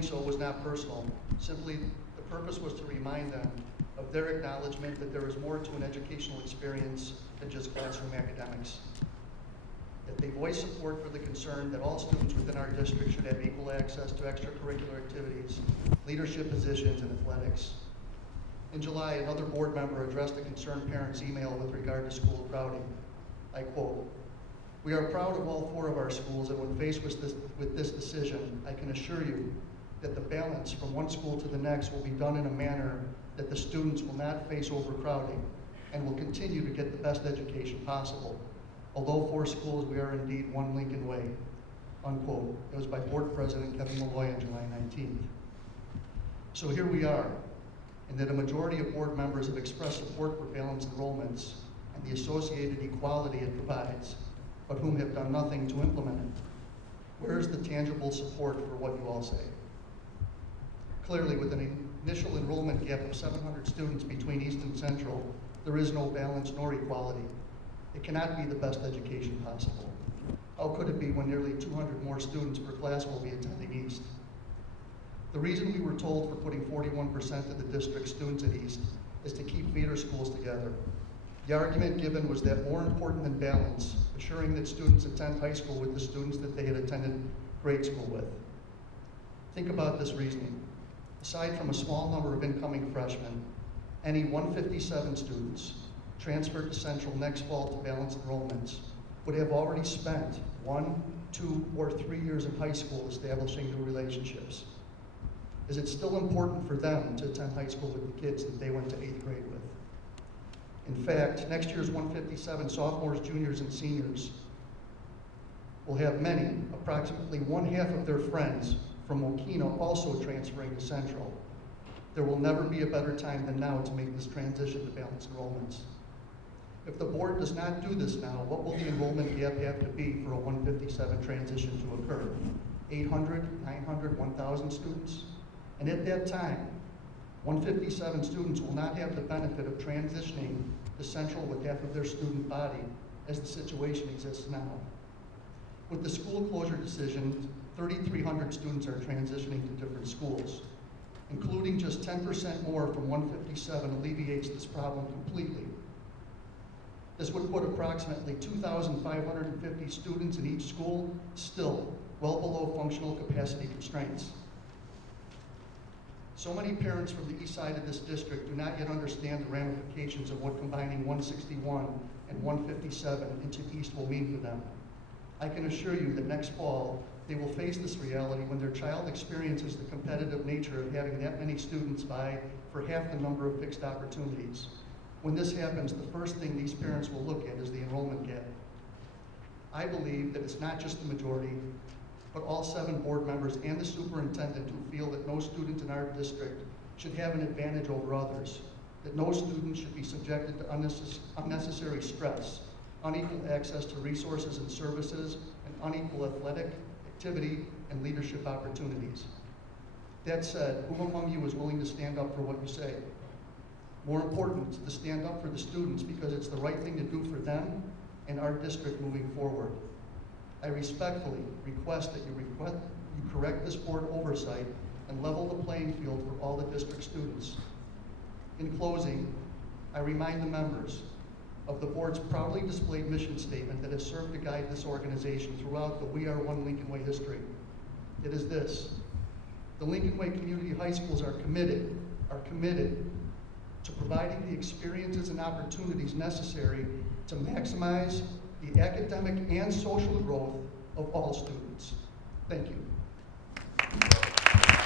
doing so was not personal. Simply, the purpose was to remind them of their acknowledgement that there is more to an educational experience than just classroom academics. That they voice support for the concern that all students within our district should have equal access to extracurricular activities, leadership positions, and athletics. In July, another board member addressed a concerned parent's email with regard to school crowding. I quote, "We are proud of all 4 of our schools, and when faced with this decision, I can assure you that the balance from one school to the next will be done in a manner that the students will not face overcrowding and will continue to get the best education possible. Although 4 schools, we are indeed one Lincoln Way," unquote. It was by Board President Kevin Malloy on July 19th. So here we are, and that a majority of board members have expressed support for balanced enrollments and the associated equality it provides, but whom have done nothing to implement it. Where is the tangible support for what you all say? Clearly, with an initial enrollment gap of 700 students between East and Central, there is no balance nor equality. It cannot be the best education possible. How could it be when nearly 200 more students per class will be attending East? The reason we were told for putting 41% of the district's students at East is to keep feeder schools together. The argument given was that more important than balance, assuring that students attend high school with the students that they had attended grade school with. Think about this reasoning. Aside from a small number of incoming freshmen, any 157 students transferred to Central next fall to balance enrollments would have already spent 1, 2, or 3 years in high school establishing new relationships. Is it still important for them to attend high school with the kids that they went to 8th grade with? In fact, next year's 157 sophomores, juniors, and seniors will have many, approximately 1/2 of their friends from Mokina also transferring to Central. There will never be a better time than now to make this transition to balanced enrollments. If the board does not do this now, what will the enrollment gap have to be for a 157 transition to occur? 800, 900, 1,000 students? And at that time, 157 students will not have the benefit of transitioning to Central with half of their student body as the situation exists now. With the school closure decision, 3,300 students are transitioning to different schools. Including just 10% more from 157 alleviates this problem completely. This would put approximately 2,550 students in each school, still well below functional capacity constraints. So many parents from the east side of this district do not yet understand the ramifications of what combining 161 and 157 into East will mean for them. I can assure you that next fall, they will face this reality when their child experiences the competitive nature of having that many students vie for half the number of fixed opportunities. When this happens, the first thing these parents will look at is the enrollment gap. I believe that it's not just the majority, but all 7 board members and the superintendent who feel that no student in our district should have an advantage over others, that no student should be subjected to unnecessary stress, unequal access to resources and services, and unequal athletic, activity, and leadership opportunities. That said, who among you is willing to stand up for what you say? More important, to stand up for the students because it's the right thing to do for them and our district moving forward. I respectfully request that you correct this board oversight and level the playing field for all the district students. In closing, I remind the members of the board's proudly displayed mission statement that has served to guide this organization throughout the We Are One Lincoln Way history. It is this: the Lincoln Way Community High Schools are committed to providing the experiences and opportunities necessary to maximize the academic and social growth of all students. Thank you.